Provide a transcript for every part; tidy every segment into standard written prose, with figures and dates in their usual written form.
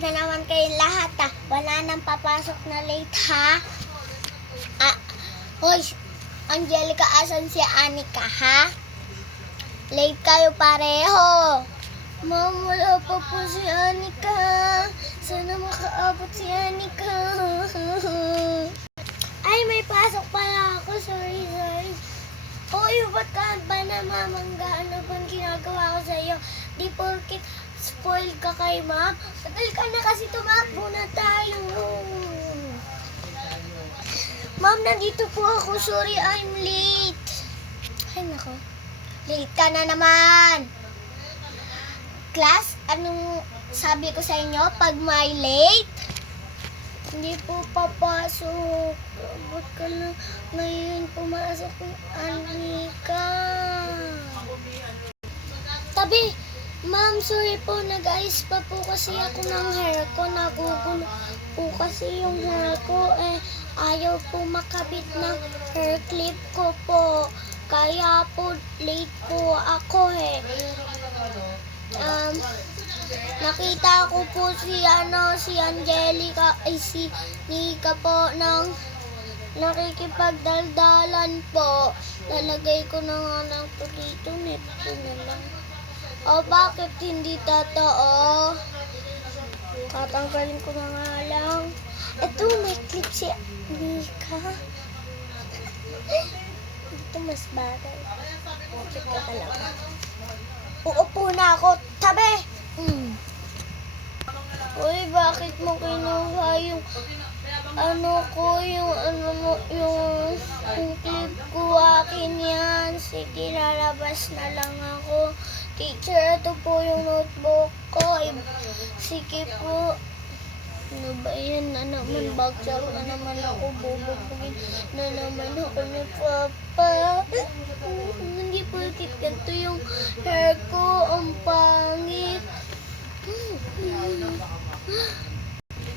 na naman kayong lahat ha. Wala nang papasok na late ha. Hoy, Angelica, asan si Anika ha? Late kayo pareho. Ma'am, wala pa po si Anika. Sana makaabot si Anika. Ay, may pasok pala ako. Sorry. Hoy, ba't ka ba namamangga? Ano bang ginagawa ko sa'yo? Di porkit spoil ka kay ma'am. Tagal ka na kasi tumakbo na tayo. Ma'am, nandito po ako. Sorry, I'm late. Ay, nako. Late ka na naman. Class, anong sabi ko sa inyo? Pag may late, hindi po papasok. Ba't ka na ngayon pumasok ng Anika? Tabi, ma'am, sorry po. Nag-ayos pa po kasi ako ng hair ko. Nagugulo po kasi yung hair ko. Ayaw po makabit ng hair clip ko po. Kaya po late po ako nakita ko po si Angelica, si Nika po ng nakikipagdaldalan po. Lalagay ko na nga lang po dito, nito na lang. O, bakit hindi totoo? Tatanggalin ko na nga lang. Ito, may clip si Nika. Ito mas bagay. Clip ka talaga. Uupo na ako. Tabi! Uy, bakit mo kinuha yung yung clip ko? Akin yan. Sige, lalabas na lang ako. Teacher, ito po yung notebook ko. Sige po. Ano ba yan na naman? Bagsak na naman ako. Bubugin na naman ako ni Papa. Hindi po ganito yung hair ko. Ang pangit.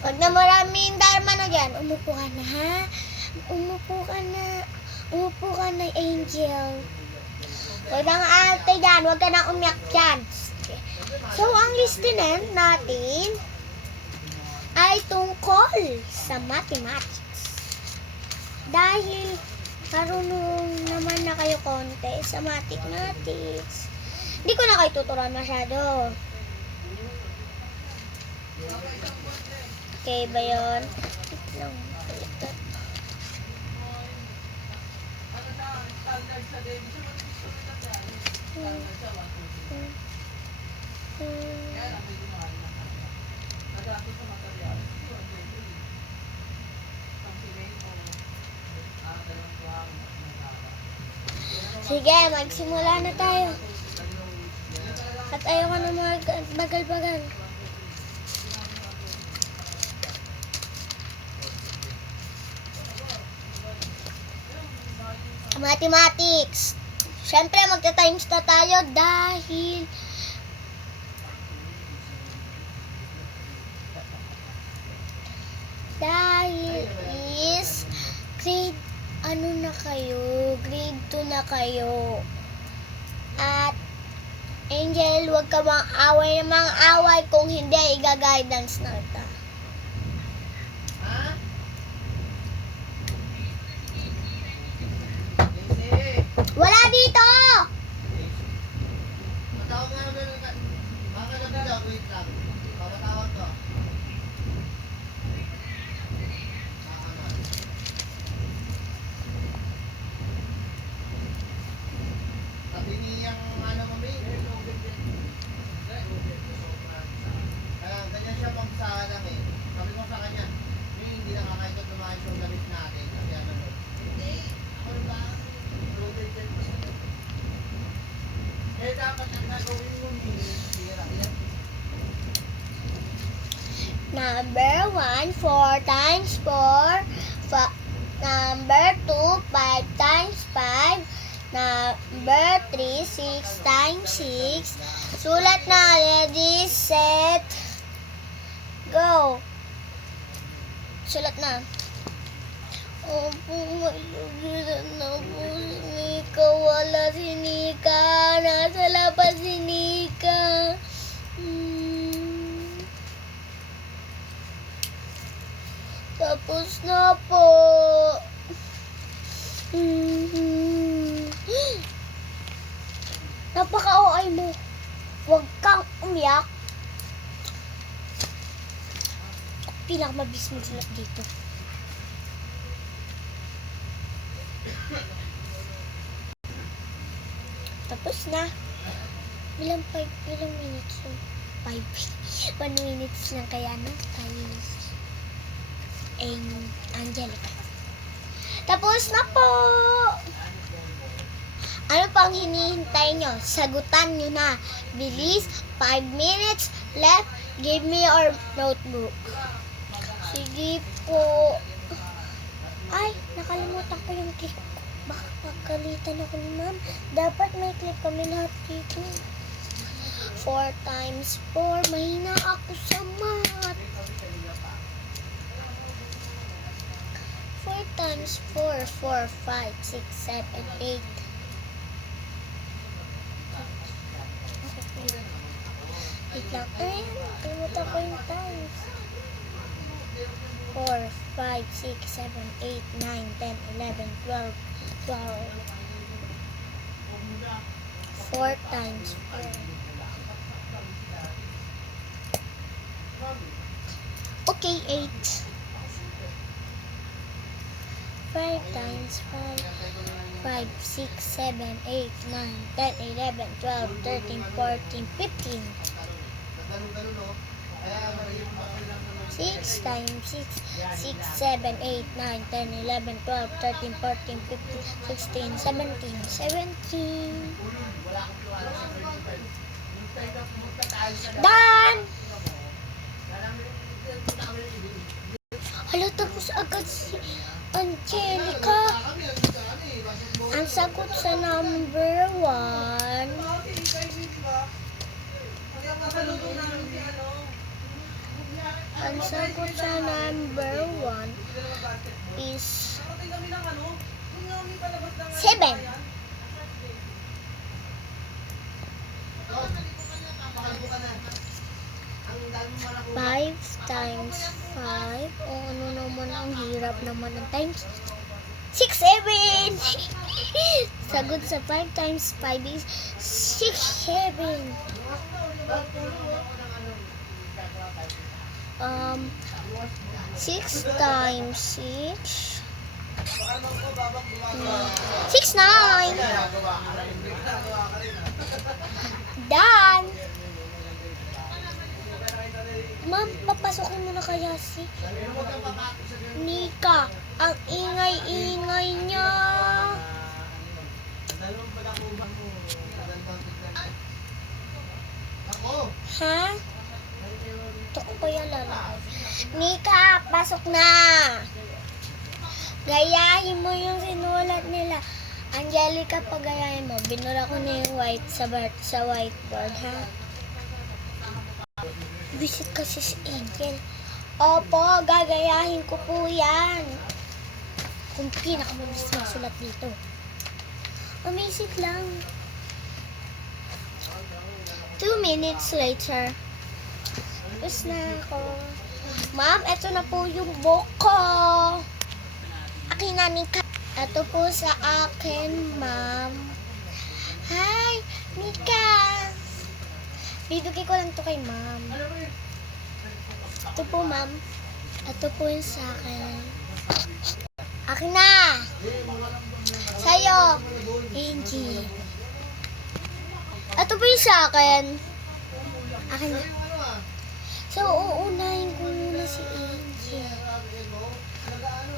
Huwag na maraming dharma na dyan. Umupo ka na, ha? Umupo ka na, Angel. Huwag nang ate dyan. Huwag ka nang umiyak dyan. So, ang listener natin ay tungkol sa mathematics. Dahil marunong naman na kayo konti sa mathematics, hindi ko na kayo tuturuan masyado. Okay ba yun? Sige, magsimula na tayo. At ayoko na bagal-bagal. Mathematics. Siyempre, magta-times na tayo dahil is grade grade 2 na kayo. At Angel, huwag ka bang away kung hindi, iga-guidance na kita. Wala dito! Matawag nga naman baka nabila, wait lang. Papatawag ko. Sabi niyang mami. Ganyan siya pang sa lang Sabi ko sa kanya, hindi nakakaikot lumayos yung gamit natin. Kasi hindi. Ako ba? Dapat ang nagawin mo sira yan. Number 1, 4 times 4. Number 2, 5 times 5. Number 3, 6 times 6. Sulat na. Ready, set, go. Sulat na. Opo, malugiran na po si Nika. Wala si Nika. Nasa labas si Nika. Tapos na po. Napaka-OA mo. Huwag kang umiyak. Pinakamabis mo sulat dito. Tapos na. Ilang minutes yun? 5. 1 minutes lang kaya no? Kay Angelica. Tapos na po! Ano pang hinihintay nyo? Sagutan nyo na. Bilis, 5 minutes left. Give me your notebook. Sige po. Ay, nakalimutan ko yung clip ko. Baka pagkalitan ako ni ma'am. Dapat may clip kami lahat dito. 4 times 4. Mahina ako sa math. 4 times 4. 4, 5, 6, 7, 8. Wait lang. Ay, kalimutan ko yung times. 4, 5, 6, 7, 8, 9, 10, 11, 12, 12. 4 times 4. Okay, 8. 5 times 5. 5, 6, 7, 8, 9, 10, 11, 12, 13, 14, 15. 6 times 6, 6, 7, 8, 9, 10, 11, 12, 13, 14, 15, 16, 17, 17. Done! Hala, tapos agad si Angelica. Ang sagot sa number 1. Ang sagot sa number 1 is 7. 5 times 5. O ano naman, ang hirap naman ng times. 6, 7. Sagot sa 5 times 5 is 6, 7. 6 times 6. 6, 9. Done. Ma'am, papasokin mo na kaya si Nika. Ang ingay-ingay niya. Ha? Ito ko kaya lalaki. Nika, pasok na. Gayahin mo yung sinulat nila. Angelica, pagayahin mo. Binura ko na yung white sa whiteboard, ha? Visit kasi si Angel. Opo, gagayahin ko po yan. Kung pinakamabis magsulat dito. Amazing lang. 2 minutes later. Tapos na ako. Ma'am, eto na po yung book ko. Akin na Nika. Eto po sa akin, ma'am. Hi, Nika. Bibigay ko lang to kay ma'am. Ito po, ma'am. Ito po yung sa akin. Akin na. Sa'yo, Angie. Ito po yung sa akin. Akin na. So, uunahin ko muna si Angel.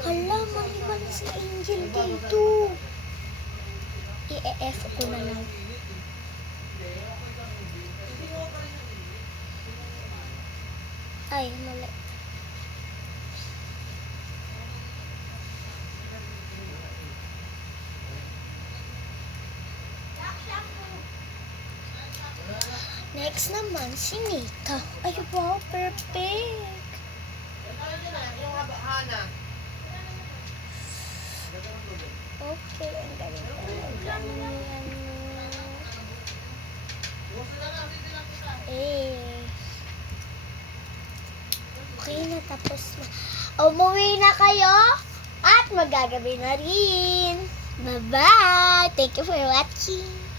Hala, mali si Angel dito. I-EF ko na lang. Ay, mali. Next naman, si Nika. Ay, wow, perfect. Okay, ang galing. Okay na, tapos na. umuwi na kayo at magagabi na rin. Bye-bye! Thank you for watching!